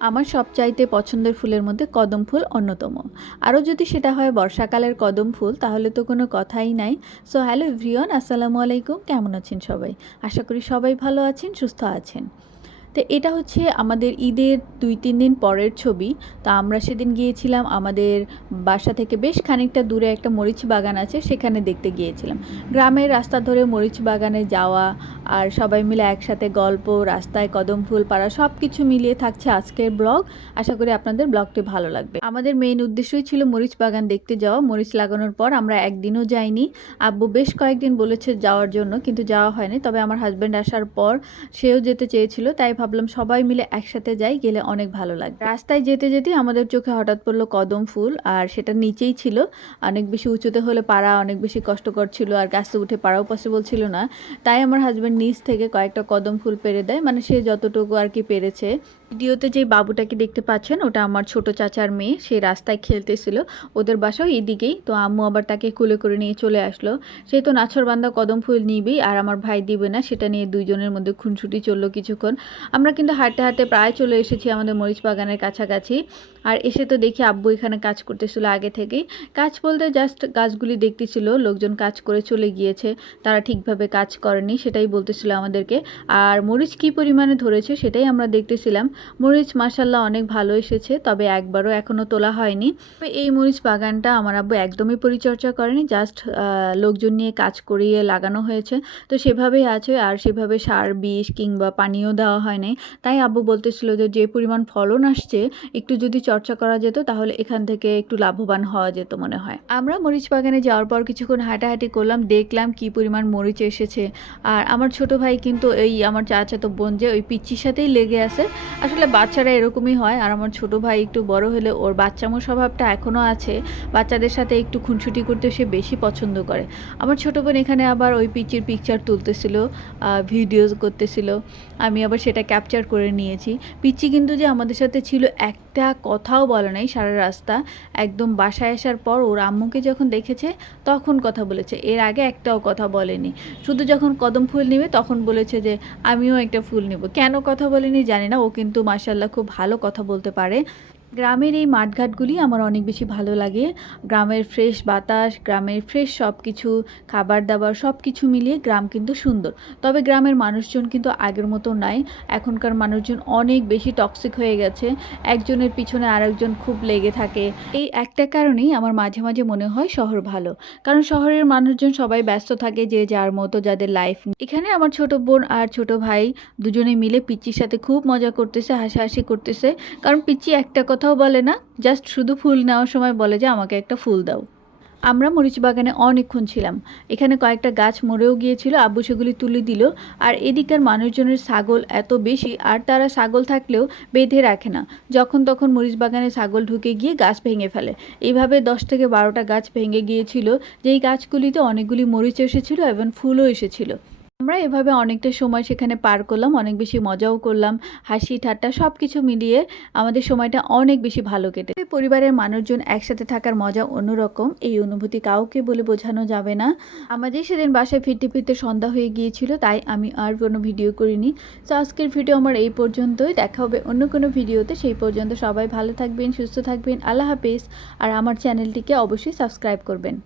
আমার সবচাইতে পছন্দের ফুলের মধ্যে কদম ফুল অন্যতম। আরও যদি সেটা হয় বর্ষাকালের কদম ফুল, তাহলে তো কোনো কথাই নাই। সো, হ্যালো ভ্রিয়ন আসসালামু আলাইকুম। কেমন আছেন সবাই? আশা করি সবাই ভালো আছেন, সুস্থ আছেন। তো এটা হচ্ছে আমাদের ঈদের দুই, তিন দিন পরের ছবি। তো আমরা সেদিন গিয়েছিলাম আমাদের বাসা থেকে বেশ খানিকটা দূরে একটা মরিচ বাগান আছে, সেখানে দেখতে গিয়েছিলাম। গ্রামের রাস্তা ধরে মরিচ বাগানে যাওয়া আর সবাই মিলে একসাথে গল্প, রাস্তায় কদম ফুল পাড়া সব কিছু মিলিয়ে থাকছে আজকের ব্লগ। আশা করি আপনাদের ব্লগটি ভালো লাগবে। আমাদের মেইন উদ্দেশ্যই ছিল মরিচ বাগান দেখতে যাওয়া। মরিচ লাগানোর পর আমরা একদিনও যাইনি। আব্বু বেশ কয়েকদিন বলেছে যাওয়ার জন্য, কিন্তু যাওয়া হয়নি। তবে আমার হাজব্যান্ড আসার পর সেও যেতে চেয়েছিল, তাই ভাবলাম সবাই মিলে একসাথে যাই, গেলে অনেক ভালো লাগে রাস্তায় যেতে যেতে আমাদের চোখে হঠাৎ পড়ল কদম ফুল, আর সেটা নিচেই ছিল। অনেক বেশি উঁচুতে হলে পাড়া অনেক বেশি কষ্টকর ছিল, আর গাছে উঠে পাড়াও পসিবল ছিল না। তাই আমার হাজব্যান্ড নিচ থেকে কয়েকটা কদম ফুল পেরে দেয়। মানে সে যতটুকু আর কি পেরেছে ভিডিওতে যে বাবুটাকে দেখতে পাচ্ছেন, ওটা আমার ছোট চাচার মেয়ে। সে রাস্তায় খেলতেছিল ওদের বাসাও এদিকেই তো আম্মু আবার তাকে কুলে করে নিয়ে চলে আসলো। সে তো নাছরবান্ধা কদম ফুল নিবেই, আর আমার ভাই দিবে না। সেটা নিয়ে দুইজনের মধ্যে খুনসুটি চলল কিছুক্ষণ। আমরা কিন্তু হাঁটতে হাঁটতে প্রায় চলে এসেছি আমাদের মরিচ বাগানের কাছাকাছি। আর এসে তো দেখি আব্বু এখানে কাজ করতেছিল আগে থেকেই। কাজ বলতে জাস্ট গাছগুলি দেখতেছিল, লোকজন কাজ করে চলে গিয়েছে। তারা ঠিকভাবে কাজ করেনি, সেটাই বলতেছিল আমাদেরকে। আর মরিচ কী পরিমাণে ধরেছে, সেটাই আমরা দেখতেছিলাম। মরিচ মাসাল্লাহ অনেক ভালো এসেছে, তবে একবারও এখনও তোলা হয়নি। এই মরিচ বাগানটা আমার আব্বু একদমই পরিচর্যা করেনি জাস্ট লোকজন নিয়ে কাজ করিয়ে লাগানো হয়েছে। তো সেভাবেই আছে, আর সেভাবে সার, বিষ কিংবা পানিও দেওয়া হয় নাই। তাই আব্বু বলতেছিল যে যে পরিমাণ ফলন আসছে, একটু যদি চর্চা করা যেত, তাহলে এখান থেকে একটু লাভবান হওয়া যেত মনে হয়। আমরা মরিচ বাগানে যাওয়ার পর কিছুক্ষণ হাঁটাহাঁটি করলাম, দেখলাম কি পরিমাণ মরিচ এসেছে। আর আমার ছোট ভাই কিন্তু এই, আমার চাচাতো বোন যে, ওই পিচ্চির সাথেই লেগে আছে। আসলে বাচ্চারা এরকমই হয়। আর আমার ছোট ভাই একটু বড় হলে ওর বাচ্চামো স্বভাবটা এখনও আছে। বাচ্চাদের সাথে একটু খুনসুটি করতে সে বেশি পছন্দ করে। আমার ছোট বোন এখানে আবার ওই পিচির পিকচার তুলতেছিল ভিডিও করতেছিল। আমি আবার সেটা ক্যাপচার করে নিয়েছি। পিচি কিন্তু যে আমাদের সাথে ছিল একটা কথাও বলে নাই সারা রাস্তা। একদম বাসায় আসার পর ওর আম্মুকে যখন দেখেছে, তখন কথা বলেছে। এর আগে একটাও কথা বলেনি। শুধু যখন কদম ফুল নিবে, তখন বলেছে যে, আমিও একটা ফুল নিব। কেন কথা বলেনি জানি না। ও কিন্তু মাসাল্লাহ খুব ভালো কথা বলতে পারে। গ্রামের এই মাঠঘাটগুলি আমার অনেক বেশি ভালো লাগে। গ্রামের ফ্রেশ বাতাস, গ্রামের ফ্রেশ সব কিছু খাবার দাবার সব কিছু মিলিয়ে গ্রাম কিন্তু সুন্দর। তবে গ্রামের মানুষজন কিন্তু আগের মতো নাই। এখনকার মানুষজন অনেক বেশি টক্সিক হয়ে গেছে। একজনের পিছনে আরেকজন খুব লেগে থাকে। এই একটা কারণেই আমার মাঝে মাঝে মনে হয় শহর ভালো। কারণ শহরের মানুষজন সবাই ব্যস্ত থাকে যে যার মতো, যাদের লাইফ এখানে আমার ছোট বোন আর ছোট ভাই দুজনে মিলে পিচ্চির সাথে খুব মজা করতেছে, হাসাহাসি করতেছে। কারণ পিচ্চি একটা কথা কথাও বলে না জাস্ট শুধু ফুল নেওয়ার সময় বলে যে, আমাকে একটা ফুল দাও। আমরা মরিচ বাগানে অনেকক্ষণ ছিলাম। এখানে কয়েকটা গাছ মরেও গিয়েছিল, আব্বু সেগুলি তুলে দিল, আর এদিকার মানুষজনের ছাগল এত বেশি, আর তারা ছাগল থাকলেও বেঁধে রাখে না। যখন তখন মরিচ বাগানে ছাগল ঢুকে গিয়ে গাছ ভেঙে ফেলে। এইভাবে দশ থেকে বারোটা গাছ ভেঙে গিয়েছিল, যেই গাছগুলিতে অনেকগুলি মরিচ এসেছিল এবং ফুলও এসেছিল। আমরা এভাবে অনেকটা সময় সেখানে পার করলাম, অনেক বেশি মজাও করলাম, হাসি, ঠাট্টা সব কিছু মিলিয়ে আমাদের সময়টা অনেক বেশি ভালো কেটে পরিবারের মানুষজন একসাথে থাকার মজা অন্যরকম, এই অনুভূতি কাউকে বলে বোঝানো যাবে না। আমাদের সেদিন বাসায় ফিরতে ফিরতে সন্ধ্যা হয়ে গিয়েছিল, তাই আমি আর কোনো ভিডিও করিনি। তো আজকের ভিডিও আমার এই পর্যন্তই, দেখা হবে অন্য কোনো ভিডিওতে। সেই পর্যন্ত সবাই ভালো থাকবেন, সুস্থ থাকবেন, আল্লাহ হাফেজ। আর আমার চ্যানেলটিকে অবশ্যই সাবস্ক্রাইব করবেন।